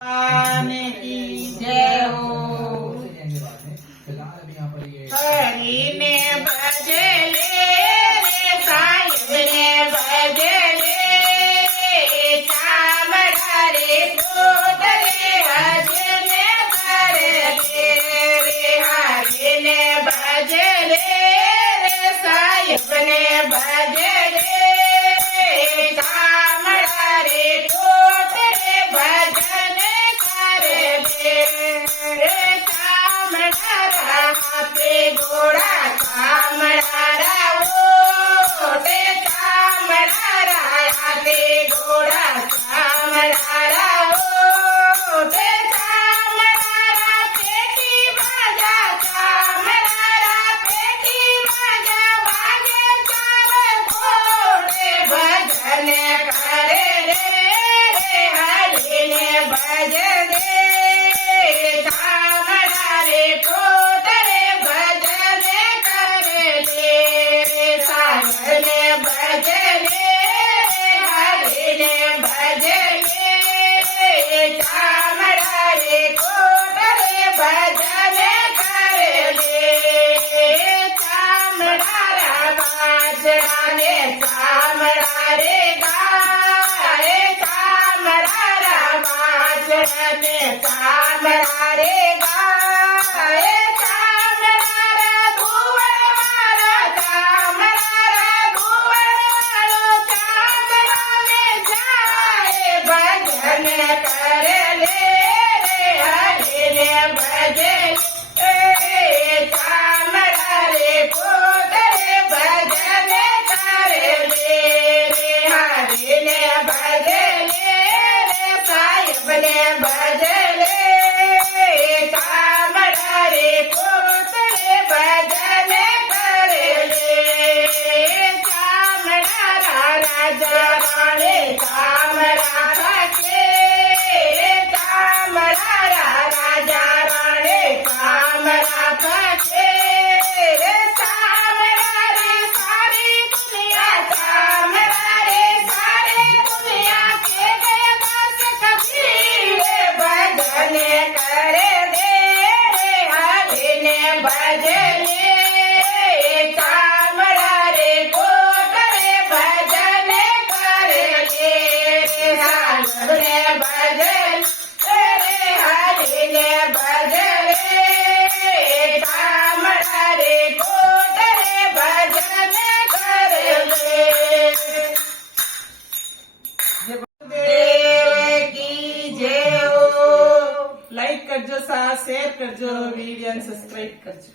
आने की जय हो। हरि ने भजले रे साहिब ने भजले चामड़ा रे दूध रे हजने भरले रे हरि ने भजले रे साहिब ने भजले चामड़ा रे दूध रे भजन हाथे घोड़ा चामड़ा ओटे चामड़ा हाथे घोड़ा चामड़ा ओटे चामड़ा पेटी बाजा चामड़ा पेटी बाजा बाजे चार घोड़े भजन करे रे हरि ने भजन भजने हरि ने भजने चामड़ा रे कोट रे भजन करले चामड़ा बाजरा ने चामड़ा रे गाए चामड़ा बाजरा ने चामड़ा रे गाए लाइक करजो, शेर करजो, वीडियो सब्सक्राइब करजो।